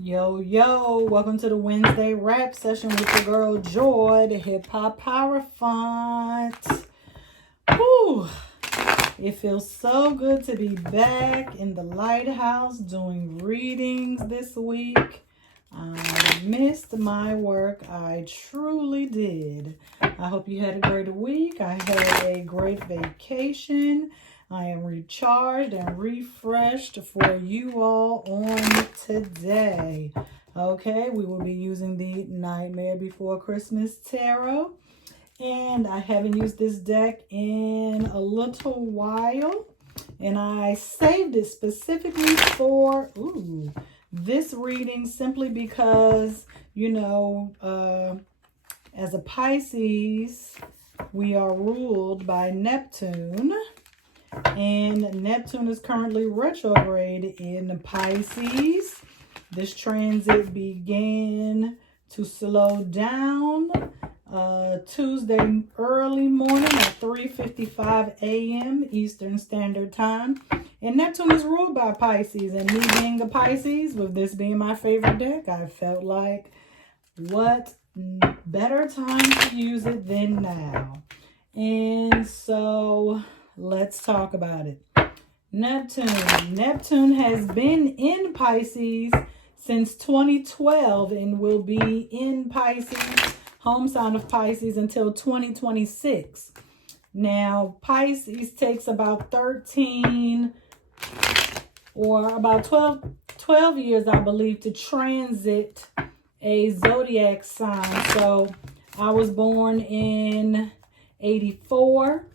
Yo, yo, welcome to the Wednesday rap session with your girl Joy, the hip hop power font. Whew. It feels so good to be back in the lighthouse doing readings this week. I missed my work. I truly did. I hope you had a great week. I had a great vacation. I am recharged and refreshed for you all on today. Okay, we will be using the Nightmare Before Christmas Tarot. And I haven't used this deck in a little while. And I saved it specifically for this reading simply because, as a Pisces, we are ruled by Neptune. And Neptune is currently retrograde in Pisces. This transit began to slow down Tuesday early morning at 3:55 a.m. Eastern Standard Time. And Neptune is ruled by Pisces. And me being a Pisces, with this being my favorite deck, I felt like what better time to use it than now. And so let's talk about it. Neptune has been in Pisces since 2012 and will be in Pisces, home sign of Pisces, until 2026. Now, Pisces takes about 13 or about 12 years, I believe, to transit a zodiac sign. So I was born in 84.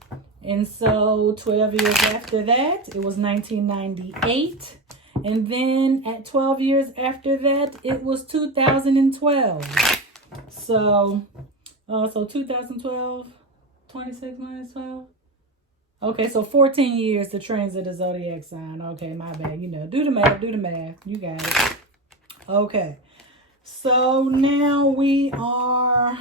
And so 12 years after that, it was 1998. And then at 12 years after that, it was 2012. So 2012, 26 minus 12. Okay, so 14 years to transit a zodiac sign. Okay, my bad. Do the math. You got it. Okay. So now we are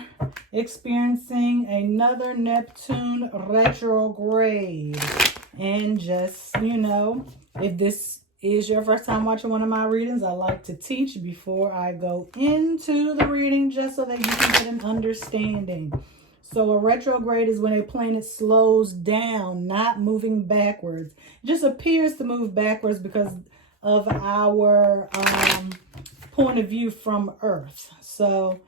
experiencing another Neptune retrograde. And just, if this is your first time watching one of my readings, I like to teach before I go into the reading just so that you can get an understanding. So a retrograde is when a planet slows down, not moving backwards. It just appears to move backwards because of our point of view from Earth. So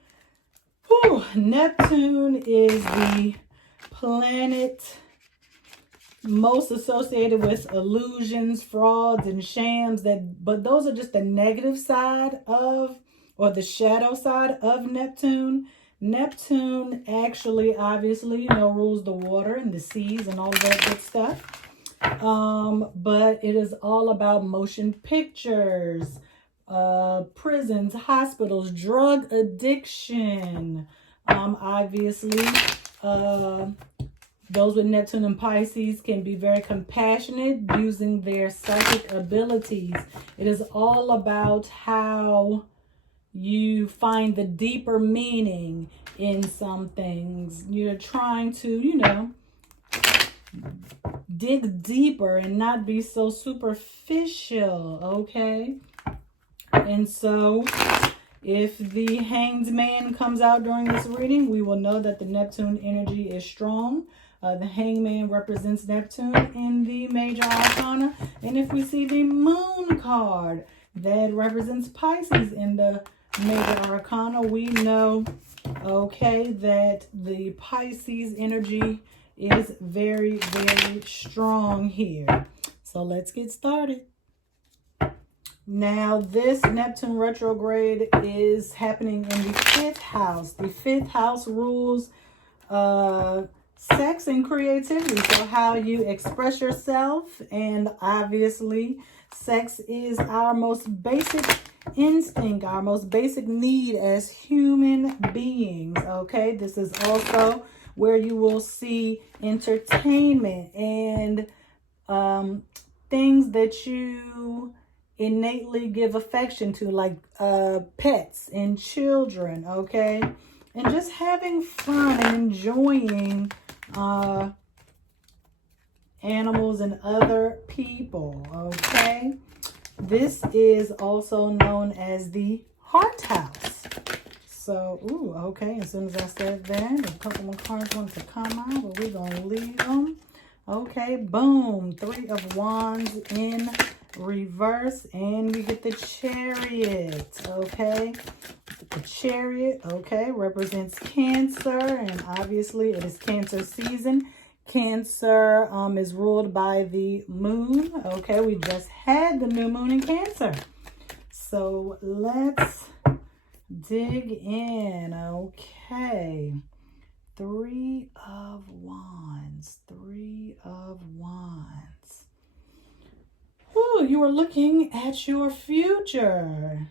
Neptune is the planet most associated with illusions, frauds, and shams, but those are just the negative side of, or the shadow side of Neptune. Neptune actually obviously rules the water and the seas and all of that good stuff. But it is all about motion pictures, prisons, hospitals, drug addiction. Obviously, those with Neptune and Pisces can be very compassionate using their psychic abilities. It is all about how you find the deeper meaning in some things. You're trying to, dig deeper and not be so superficial, okay? And so if the Hanged Man comes out during this reading, we will know that the Neptune energy is strong. The Hanged Man represents Neptune in the major arcana. And if we see the Moon card, that represents Pisces in the major arcana, we know, okay, that the Pisces energy is very, very strong here. So let's get started. Now, this Neptune retrograde is happening in the 5th house. The 5th house rules sex and creativity, so how you express yourself. And obviously, sex is our most basic instinct, our most basic need as human beings, okay? This is also where you will see entertainment and things that you innately give affection to, like pets and children, okay? And just having fun and enjoying animals and other people, okay? this is also known as the heart house. So, ooh, okay, as soon as I said that, a couple more cards wanted to come out, but we're going to leave them. Okay, boom, 3 of Wands in reverse, and we get the Chariot, okay? The Chariot, okay, represents Cancer, and obviously it is Cancer season. Cancer is ruled by the moon, okay? We just had the new moon in Cancer. So let's dig in, okay? 3 of Wands, 3 of Wands. Ooh, you are looking at your future.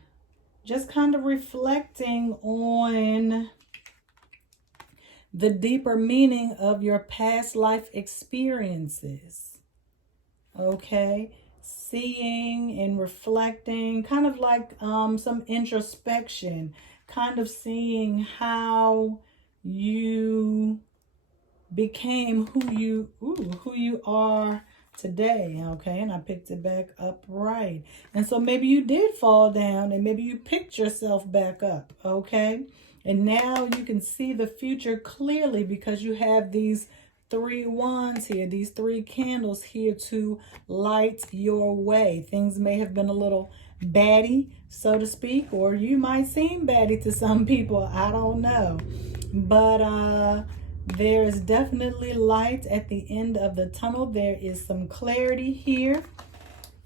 Just kind of reflecting on the deeper meaning of your past life experiences. Okay? Seeing and reflecting, kind of like some introspection, kind of seeing how you became who you are today. Okay, and I picked it back up right. And so maybe you did fall down and maybe you picked yourself back up. Okay, and now you can see the future clearly because you have these 3 wands here, these 3 candles here to light your way. Things may have been a little batty, so to speak, or you might seem batty to some people. I don't know. But there is definitely light at the end of the tunnel. There is some clarity here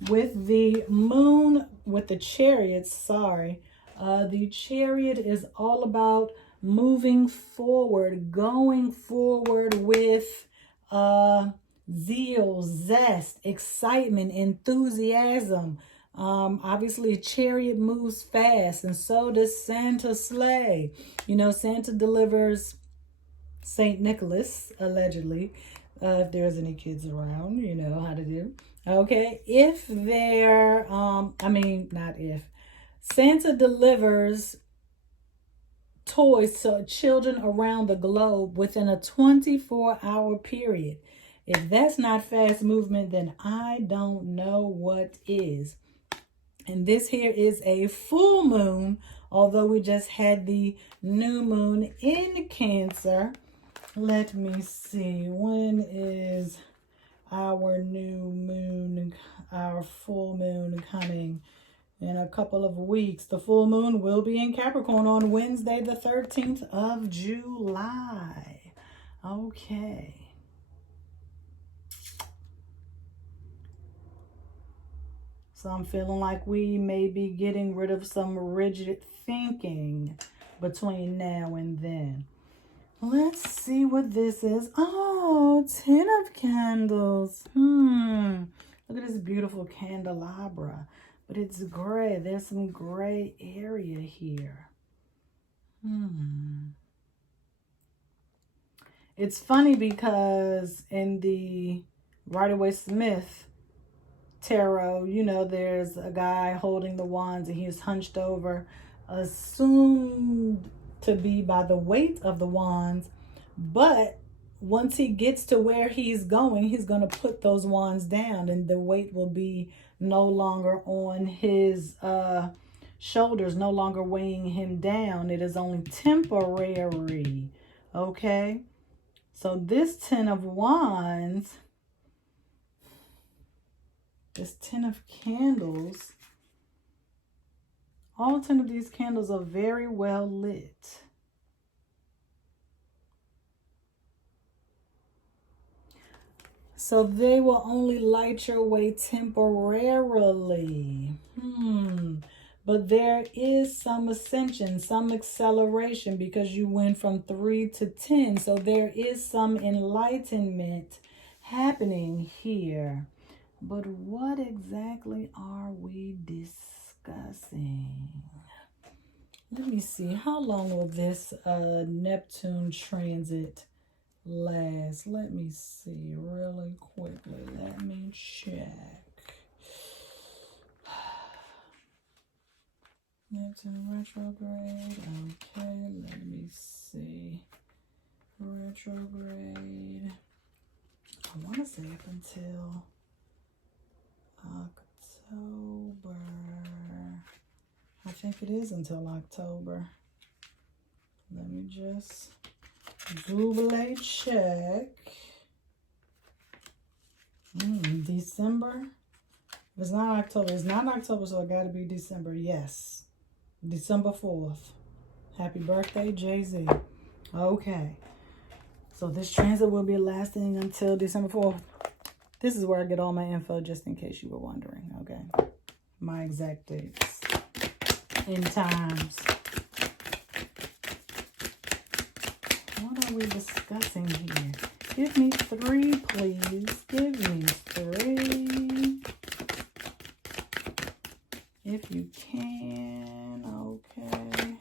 with the moon, with the Chariot, the Chariot is all about moving forward, going forward with zeal, zest, excitement, enthusiasm. Obviously, a Chariot moves fast, and so does Santa's sleigh. You know, Santa delivers St. Nicholas, allegedly. If there's any kids around, you know how to do. Okay, if there, not if. Santa delivers toys to children around the globe within a 24-hour period. If that's not fast movement, then I don't know what is. And this here is a full moon, although we just had the new moon in Cancer. Let me see, when is our new moon, our full moon coming? In a couple of weeks. The full moon will be in Capricorn on Wednesday, the 13th of July. Okay. So I'm feeling like we may be getting rid of some rigid thinking between now and then. Let's see what this is. Oh, 10 of candles. Look at this beautiful candelabra. But it's gray. There's some gray area here. It's funny because in the Rider-Waite-Smith tarot, you know, there's a guy holding the wands and he's hunched over, assumed to be by the weight of the wands. But once he gets to where he's going to put those wands down and the weight will be no longer on his shoulders, no longer weighing him down. It is only temporary. Okay? So this 10 of wands, this 10 of candles, all 10 of these candles are very well lit. So they will only light your way temporarily. But there is some ascension, some acceleration because you went from 3 to 10. So there is some enlightenment happening here. But what exactly are we discussing? Let me see. How long will this Neptune transit last? Let me see really quickly. Let me check. Neptune retrograde. Okay, let me see. Retrograde. I want to say up until October. think it is until October. Let me just Google a check. December. If it's not October, it's not October, so it got to be December. Yes. December 4th. Happy birthday, Jay-Z. Okay. So this transit will be lasting until December 4th. This is where I get all my info, just in case you were wondering. Okay. My exact dates and times. What are we discussing here? Give me 3, please. Give me 3. If you can. Okay.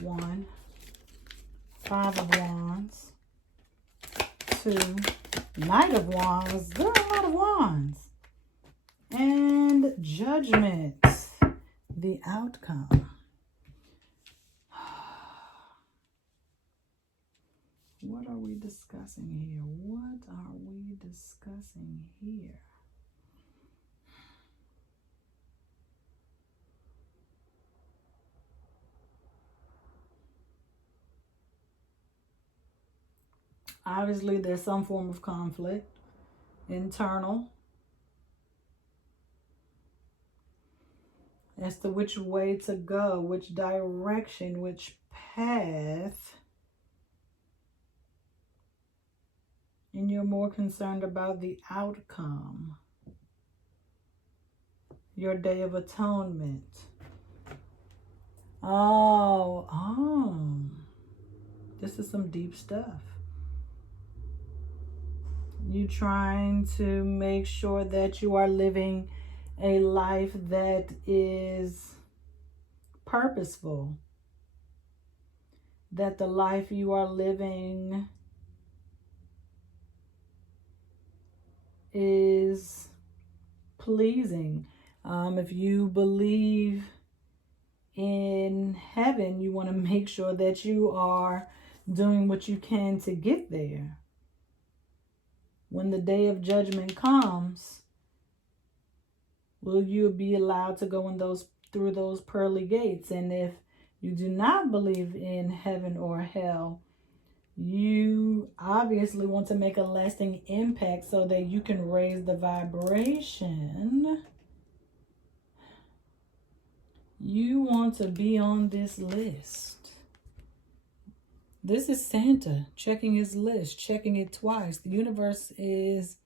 One. 5 of Wands. 2. Knight of Wands. There are a lot of Wands. And Judgment. The outcome. What are we discussing here? What are we discussing here? Obviously, there's some form of conflict, internal, as to which way to go, which direction, which path. And you're more concerned about the outcome. Your Day of Atonement. Oh. This is some deep stuff. You trying to make sure that you are living a life that is purposeful. That the life you are living is pleasing. If you believe in heaven, you want to make sure that you are doing what you can to get there. When the day of judgment comes, will you be allowed to go through those pearly gates? And if you do not believe in heaven or hell, you obviously want to make a lasting impact so that you can raise the vibration. You want to be on this list. This is Santa checking his list, checking it twice. The universe is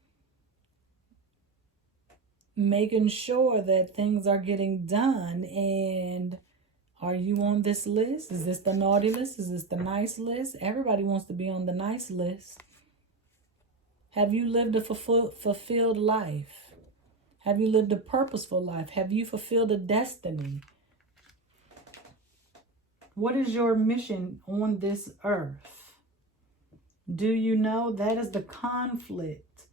making sure that things are getting done. And are you on this list? Is this the naughty list? Is this the nice list? Everybody wants to be on the nice list. Have you lived a fulfilled life? Have you lived a purposeful life? Have you fulfilled a destiny? What is your mission on this earth? Do you know that is the conflict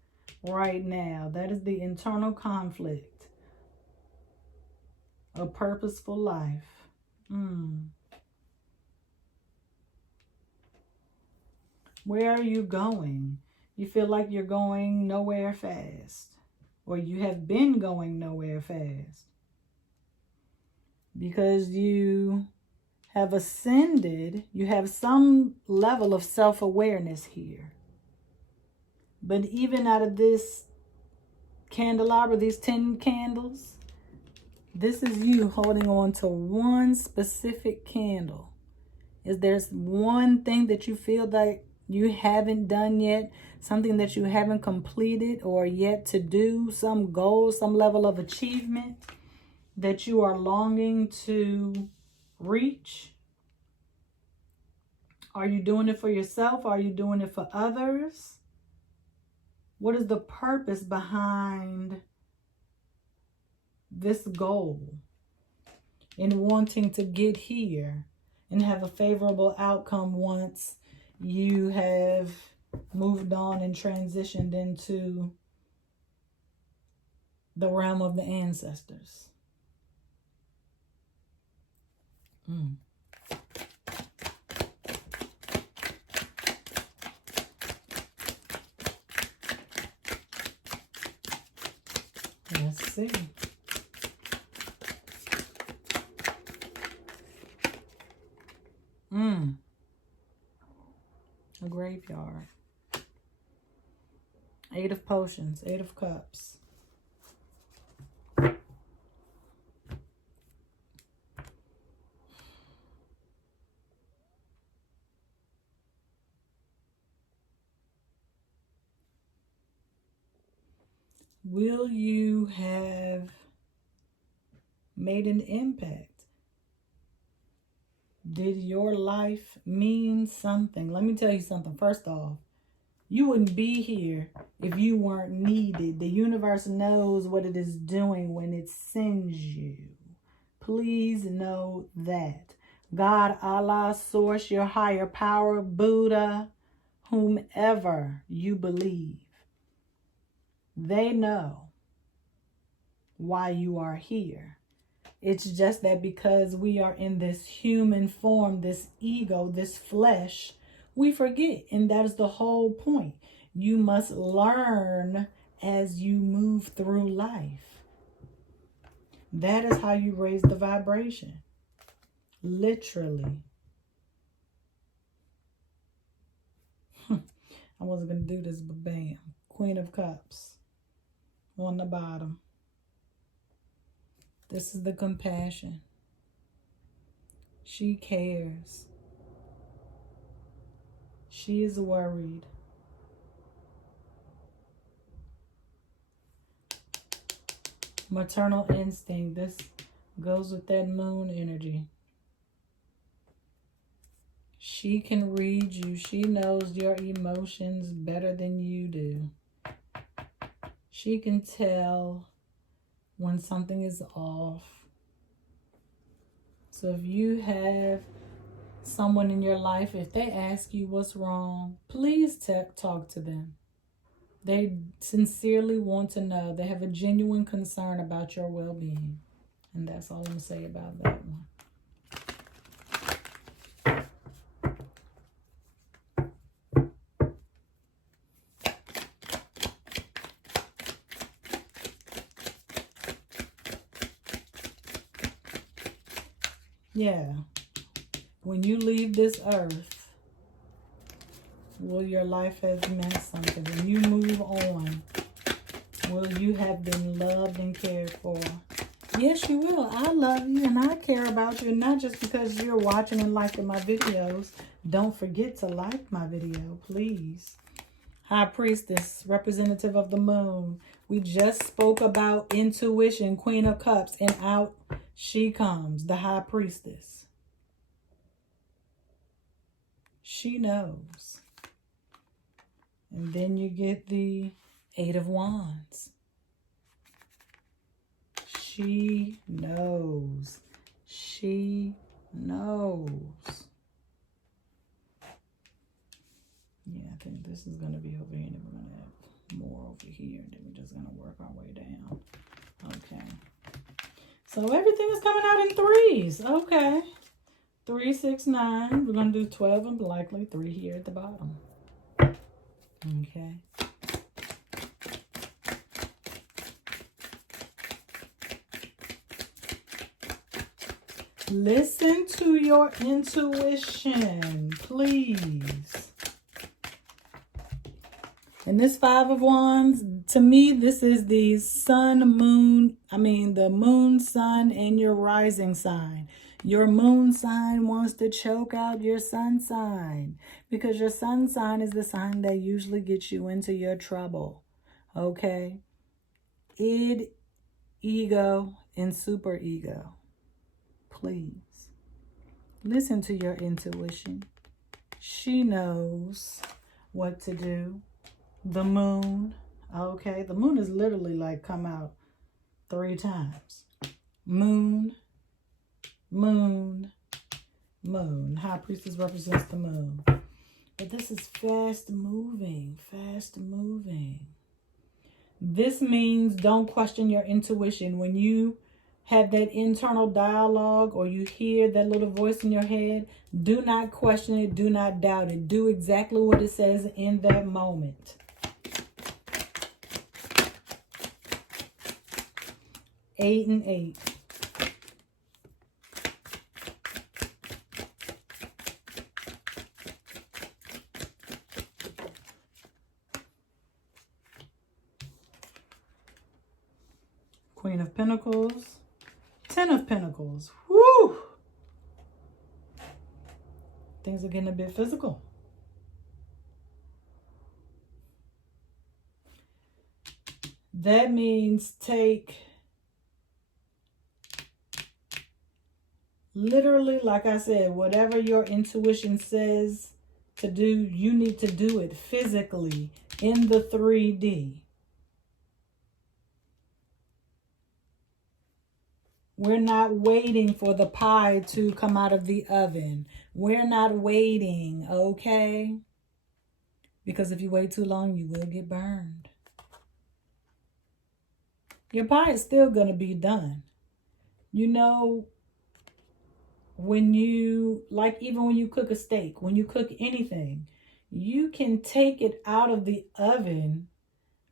right now? That is the internal conflict. A purposeful life. Where are you going? You feel like you're going nowhere fast. Or you have been going nowhere fast. Because you have ascended, you have some level of self-awareness here. But even out of this candelabra, these 10 candles, this is you holding on to one specific candle. Is there one thing that you feel that you haven't done yet? Something that you haven't completed or yet to do? Some goal, some level of achievement that you are longing to reach? Are you doing it for yourself? Are you doing it for others? What is the purpose behind this goal in wanting to get here and have a favorable outcome once you have moved on and transitioned into the realm of the ancestors? see. A graveyard. 8 of potions, 8 of cups. Will you have made an impact? Did your life mean something? Let me tell you something. First off, you wouldn't be here if you weren't needed. The universe knows what it is doing when it sends you. Please know that. God, Allah, Source, your higher power, Buddha, whomever you believe, they know why you are here. It's just that because we are in this human form, this ego, this flesh, we forget. And that is the whole point. You must learn as you move through life. That is how you raise the vibration. Literally. I wasn't going to do this, but bam. Queen of Cups on the bottom. This is the compassion. She cares. She is worried. Maternal instinct. This goes with that moon energy. She can read you. She knows your emotions better than you do. She can tell when something is off. So if you have someone in your life, if they ask you what's wrong, please talk to them. They sincerely want to know. They have a genuine concern about your well-being. And that's all I'm going to say about that one. Yeah. When you leave this earth, will your life have meant something? When you move on, will you have been loved and cared for? Yes, you will. I love you and I care about you. And not just because you're watching and liking my videos. Don't forget to like my video, please. High Priestess, representative of the moon. We just spoke about intuition, Queen of Cups, and out she comes, the High Priestess. She knows. And then you get the 8 of Wands. She knows. She knows. Yeah, I think this is going to be over here. And then we're going to have more over here. And then we're just going to work our way down. Okay. So everything is coming out in threes. Okay. 3, 6, 9. We're going to do 12 and likely 3 here at the bottom. Okay. Listen to your intuition, please. And this 5 of Wands, to me, this is the the moon, sun, and your rising sign. Your moon sign wants to choke out your sun sign because your sun sign is the sign that usually gets you into your trouble. Okay? Id, ego, and super ego. Please. Listen to your intuition. She knows what to do. The moon. Okay? The moon is literally like come out 3 times. Moon. Moon, moon. High Priestess represents the moon. But this is fast moving, fast moving. This means don't question your intuition. When you have that internal dialogue or you hear that little voice in your head, do not question it, do not doubt it. Do exactly what it says in that moment. 8 and 8. Queen of Pentacles. 10 of Pentacles. Woo! Things are getting a bit physical. That means take, literally, like I said, whatever your intuition says to do, you need to do it physically in the 3D. We're not waiting for the pie to come out of the oven. We're not waiting, okay? Because if you wait too long, you will get burned. Your pie is still going to be done. You know, when you, like even when you cook a steak, when you cook anything, you can take it out of the oven,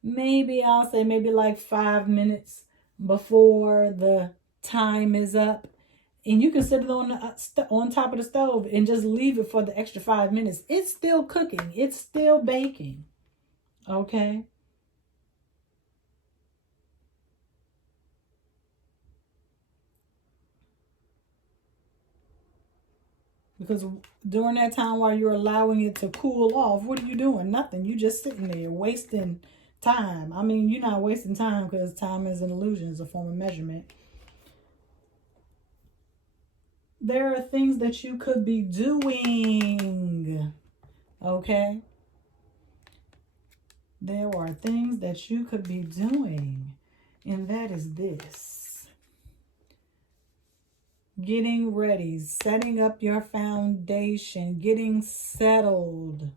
maybe I'll say maybe like 5 minutes before the time is up, and you can sit it on top of the stove and just leave it for the extra 5 minutes. It's still cooking. It's still baking. Okay? Because during that time while you're allowing it to cool off, what are you doing? Nothing. You just sitting there wasting time. I mean, you're not wasting time because time is an illusion. It's a form of measurement. There are things that you could be doing. Okay? There are things that you could be doing. And that is this. Getting ready, setting up your foundation, getting settled.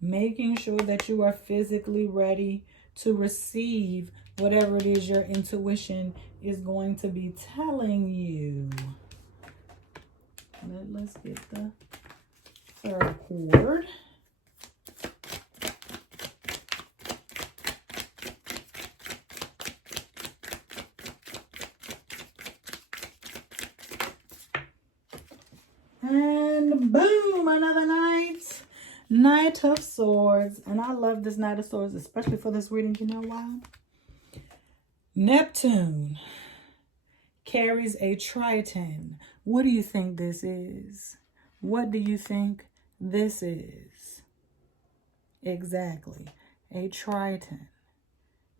Making sure that you are physically ready to receive whatever it is your intuition is going to be telling you. Let's get the third cord. And boom, another night. Knight of Swords. And I love this Knight of Swords, especially for this reading. You know why? Neptune carries a Triton. What do you think this is? What do you think this is? Exactly. A Triton.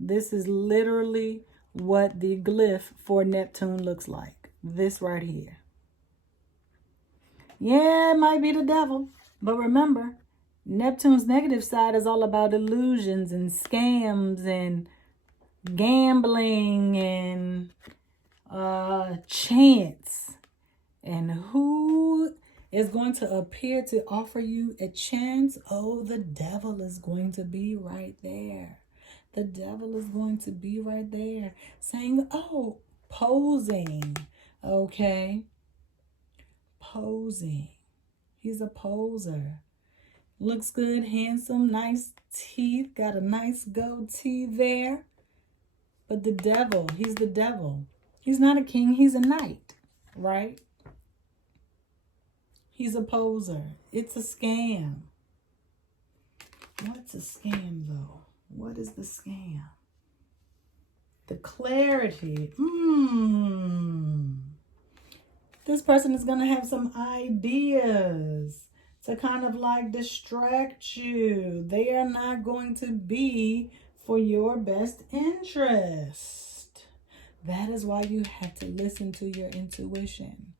This is literally what the glyph for Neptune looks like. This right here. Yeah, it might be the devil. But remember, Neptune's negative side is all about illusions and scams and gambling and chance. And who is going to appear to offer you a chance? Oh, the devil is going to be right there. The devil is going to be right there saying, oh, posing. Okay. Posing. He's a poser. Looks good, handsome, nice teeth. Got a nice goatee there. But the devil, he's the devil. He's not a king, he's a knight, right? He's a poser. It's a scam. What's a scam, though? What is the scam? The clarity. This person is going to have some ideas to kind of like distract you. They are not going to be for your best interest. That is why you have to listen to your intuition.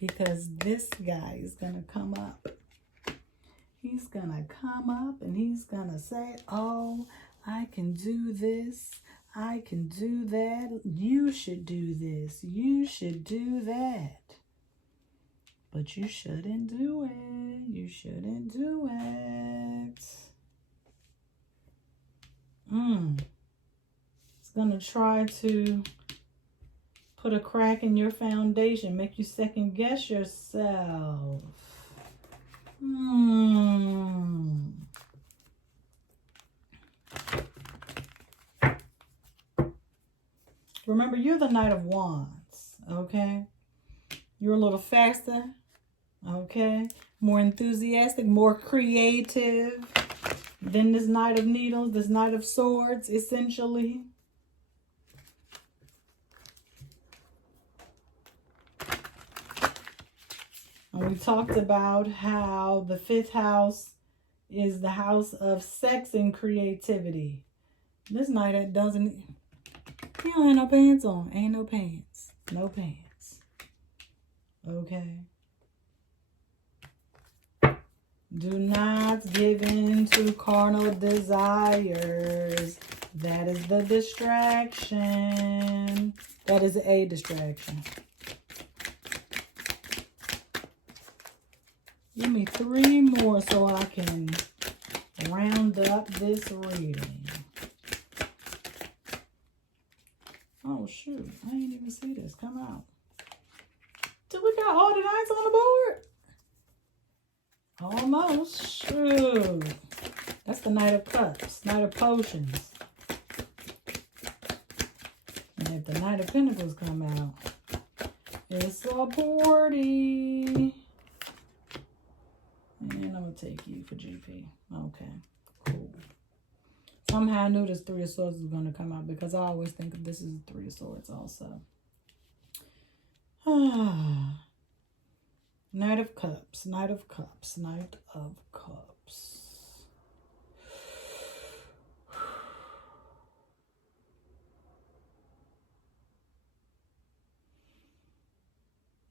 Because this guy is going to come up. He's going to come up and he's going to say, oh, I can do this. I can do that. You should do this. You should do that. But you shouldn't do it. You shouldn't do it. It's going to try to put a crack in your foundation, make you second guess yourself. Remember, you're the Knight of Wands, okay? You're a little faster, okay? More enthusiastic, more creative than this Knight of Needles, this Knight of Swords, essentially. And we talked about how the 5th house is the house of sex and creativity. This Knight that doesn't, he don't have no pants on. Ain't no pants. No pants. Okay. Do not give in to carnal desires. That is the distraction. That is a distraction. Give me 3 more so I can round up this reading. Oh, shoot. I didn't even see this come out. Do we got all the knights on the board? Almost. Shoot. That's the Knight of Cups. Knight of Potions. And if the Knight of Pentacles come out, it's a party. And I'm going to take you for GP. Okay. Cool. Somehow I knew this 3 of Swords was going to come out because I always think of this as a 3 of Swords also. Knight of Cups, Knight of Cups, Knight of Cups.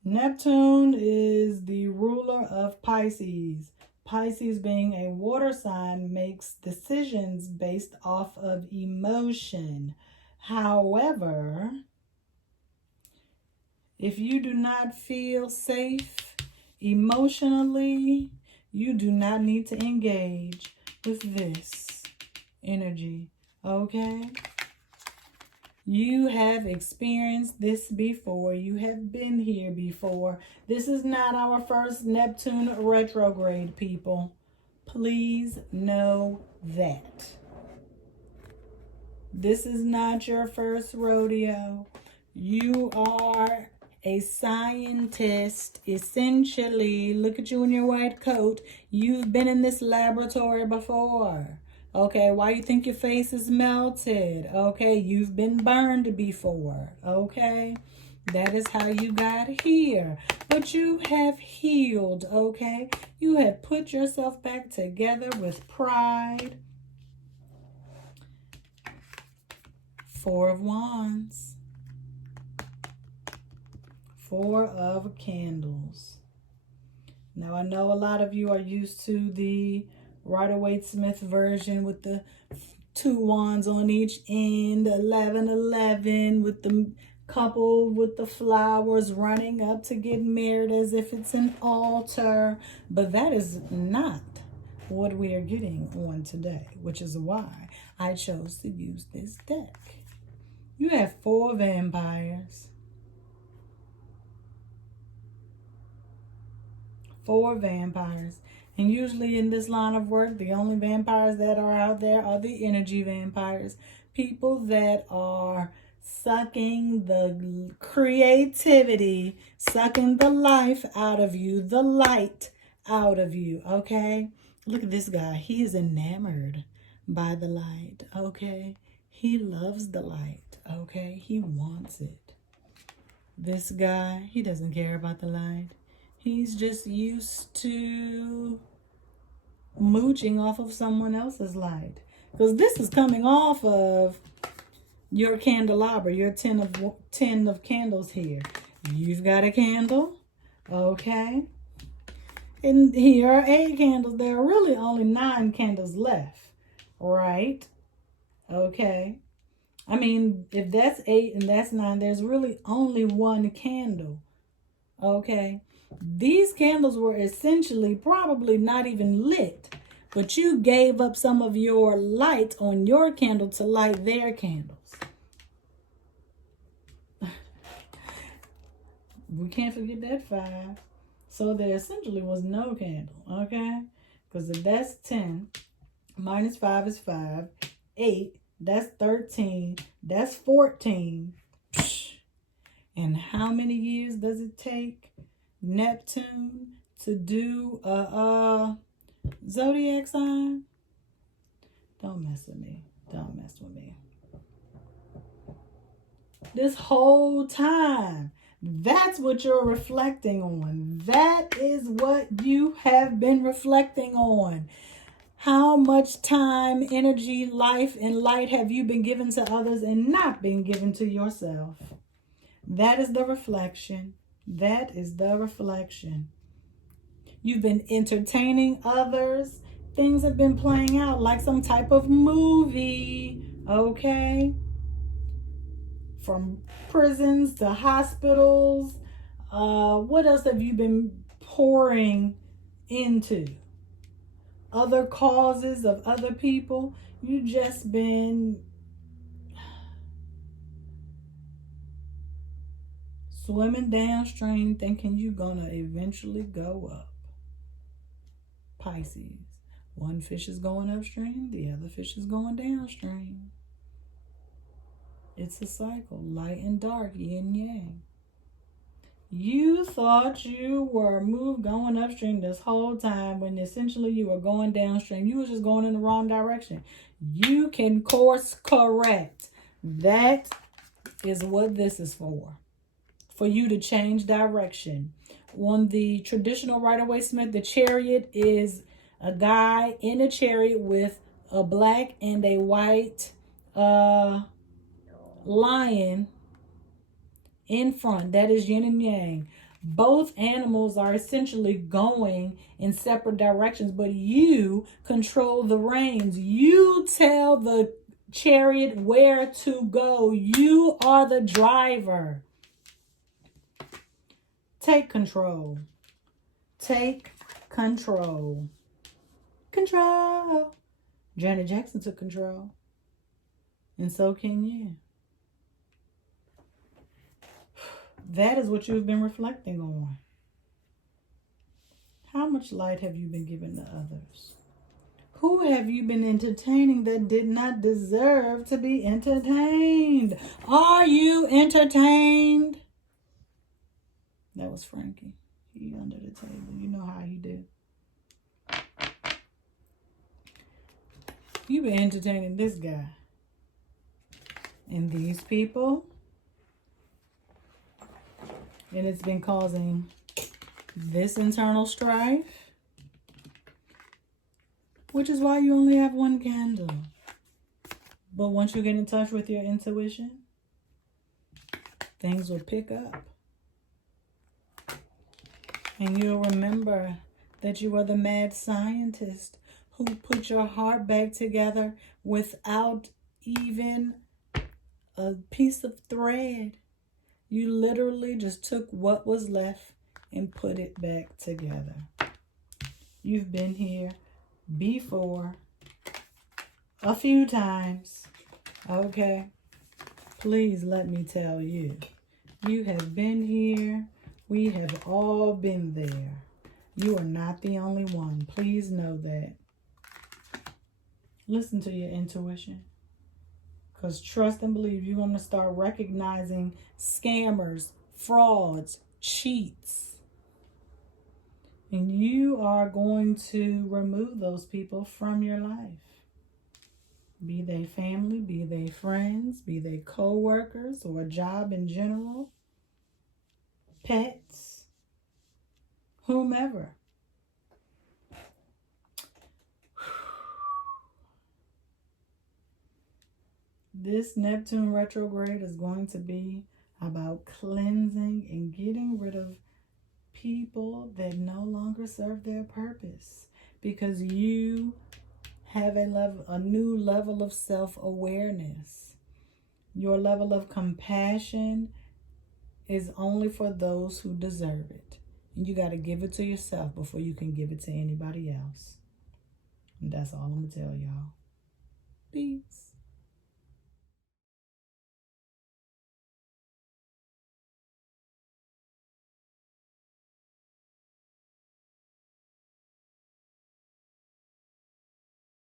Neptune is the ruler of Pisces. Pisces, being a water sign, makes decisions based off of emotion. However, if you do not feel safe emotionally, you do not need to engage with this energy, okay? You have experienced this before. You have been here before. This is not our first Neptune retrograde, people. Please know that. This is not your first rodeo. You are a scientist, essentially. Look at you in your white coat. You've been in this laboratory before. Okay, why you think your face is melted? Okay, you've been burned before. Okay, that is how you got here. But you have healed, okay? You have put yourself back together with pride. 4 of Wands. 4 of Candles. Now, I know a lot of you are used to the Rider-Waite-Smith version with the 2 wands on each end, 11-11, with the couple with the flowers running up to get married as if it's an altar. But that is not what we are getting on today, which is why I chose to use this deck. You have 4 vampires. 4 vampires. And usually in this line of work, the only vampires that are out there are the energy vampires. People that are sucking the creativity, sucking the life out of you, the light out of you, okay? Look at this guy. He is enamored by the light, okay? He loves the light, okay? He wants it. This guy, he doesn't care about the light. He's just used to mooching off of someone else's light. Because this is coming off of your candelabra, your 10 of candles here. You've got a candle, okay? And here are 8 candles. There are really only 9 candles left, right? Okay. I mean, if that's 8 and that's 9, there's really only 1 candle, okay? These candles were essentially probably not even lit, but you gave up some of your light on your candle to light their candles. We can't forget that 5. So there essentially was no candle, okay? Because if that's 10, minus 5 is 5, 8, that's 13, that's 14. And how many years does it take Neptune to do a zodiac sign? Don't mess with me. Don't mess with me. This whole time, that's what you're reflecting on. That is what you have been reflecting on. How much time, energy, life, and light have you been given to others and not been given to yourself? That is the reflection. That is the reflection. You've been entertaining others. Things have been playing out like some type of movie, okay? From prisons to hospitals. What else have you been pouring into? Other causes of other people. You just been swimming downstream thinking you're gonna eventually go up. Pisces. One fish is going upstream, the other fish is going downstream. It's a cycle, light and dark, yin yang. You thought you were going upstream this whole time when essentially you were going downstream. You were just going in the wrong direction. You can course correct. That is what this is for you to change direction. On the traditional Rider-Waite-Smith, the chariot is a guy in a chariot with a black and a white lion in front. That is yin and yang. Both animals are essentially going in separate directions, but you control the reins. You tell the chariot where to go. You are the driver. Take control. Take control. Control. Janet Jackson took control. And so can you. That is what you've been reflecting on. How much light have you been giving to others? Who have you been entertaining that did not deserve to be entertained? Are you entertained? That was Frankie. He under the table. You know how he do. You've been entertaining this guy. And these people. And it's been causing this internal strife. Which is why you only have one candle. But once you get in touch with your intuition, things will pick up. And you'll remember that you are the mad scientist who put your heart back together without even a piece of thread. You literally just took what was left and put it back together. You've been here before a few times. Okay? Please let me tell you. You have been here. We have all been there. You are not the only one. Please know that. Listen to your intuition. Because trust and believe you're going to start recognizing scammers, frauds, cheats. And you are going to remove those people from your life. Be they family, be they friends, be they co-workers or a job in general. Pets, whomever. This Neptune retrograde is going to be about cleansing and getting rid of people that no longer serve their purpose, because you have a new level of self-awareness. Your level of compassion is only for those who deserve it. And you got to give it to yourself before you can give it to anybody else. And that's all I'm going to tell y'all. Peace.